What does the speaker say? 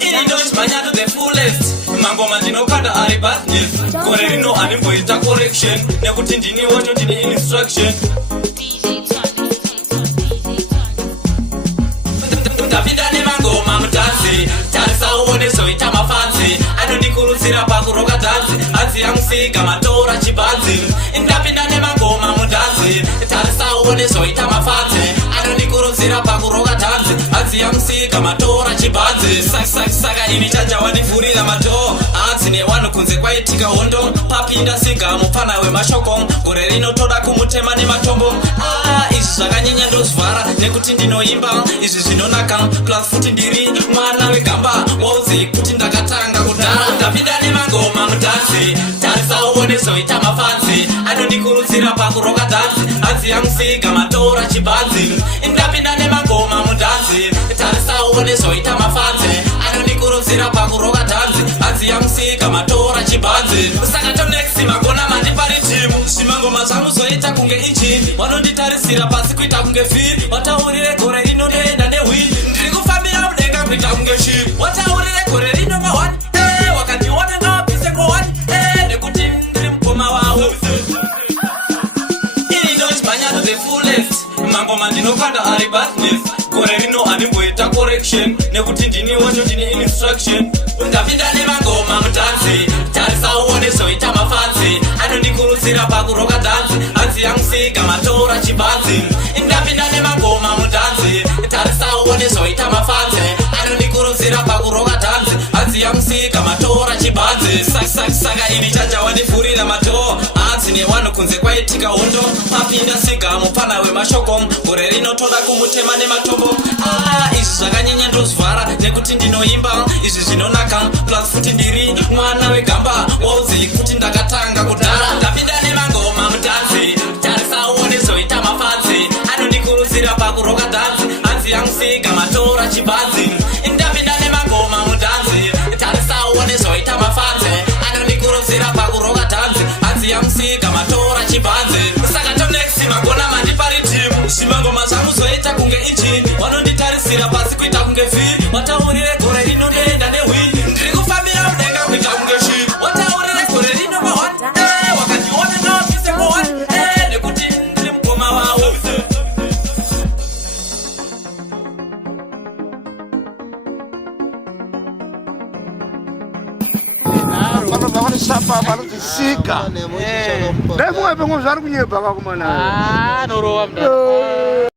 Ini don't manya to the fullest. Mambo mandino kanda ari badness. Kore rino animboita correction. Nekuti ndini wacho ndini instruction. Ndapinda nemangoma mutanzi. Tarisa uone soita mafanzi. Anondikurudzira pakuroka dhanzi. Hadzi yamusika matora chibanzi. Ndapinda nemangoma mutanzi. Tarisa uone soita mafanzi. Anondikurudzira pakuroka dhanzi. Hadzi yamusika matora chibanzi. Saka ini chajawandifurira mato. Hadzi newanu kunze kwaitika hondo. Papinda siga mufana wemashoko. Gore rinotoda kumutema nematombo. Izvi zvakanyanya ndozvara nekuti ndinoimba. Izvi zvinonaka plus futi ndiri mwana wegamba. Wauzi kuti ndakatanga kudhara. Ndapinda nemangoma mutanzi. Tarisa uone zoita mafanzi. Anondikurudzira pakuroka dhanzi. Hadzi yamusika matora chibanzi. Ndapinda nemangoma mutanzi. Tarisa uone zoita mafanzi. Anondikurudzira pakuroka dhanzi. Hadzi yamusika matora chibanzi. Saka tonexi magona mandipari timu. Zvimangoma zvamuzoita kunge injini. Vanonditarisira pasi kuita kunge firi. Wataurire gore rino ndoenda nehwini. Ndiri kufambira mudenga kuita kunge shiri. Wataurire gore rino mahwani. Wakandiona ngawapise kohwani. Nekuti ndiri mukoma wawo. Ini don't manya to the fullest. Mangoma ndinokanda ari badness. Gore rino animboita correction. Nekuti ndini wacho ndini instruction. Ndapinda nemangoma mutanzi. Tarisa uone zoita mafanzi. Anondikurudzira pakuroka dhanzi. Hadzi yamusika matora chibanzi. Ndapinda nemangoma mutanzi. Tarisa uone zoita mafanzi. Anondikurudzira pakuroka dhanzi. Hadzi yamusika matora chibanzi. Saka ini chajawandifurira mato. Hadzi newanu kunze kwaitika hondo. Papinda siga mufana wemashoko. Gore rinotoda kumutema nematombo. Izvi zvakanyanya ndozvara nekuti ndinoimba. Izvi zvinonaka plus futi ndiri mwana wegamba. Wauzi kuti ndakatanga kudhara. Ndapinda nemangoma mutanzi. Tarisa uone zoita mafanzi. Anondikurudzira pakuroka dhanzi. Hadzi yamusika matora chibanzi. Ndapinda nemangoma mutanzi. Tarisa uone zoita mafanzi. Anondikurudzira pakuroka dhanzi. Hadzi yamusika matora chibanzi. Saka tonexi magona mandipari timu. Zvimangoma zvamuzoita kunge injini. Vanonditarisira pasi kuita kunge vhiri. Wataurire gore rino ndoenda nehwini. Ndiri kufambira mudenga kuita kunge shiri. Wataurire gore rino mahwani. Wakandiona ngawapise kohwani. Nekuti ndiri mukoma wawo. Sapa vanotisiga. Dai kumwe pemwe zvari kunyebha kakumana. Norowa mda.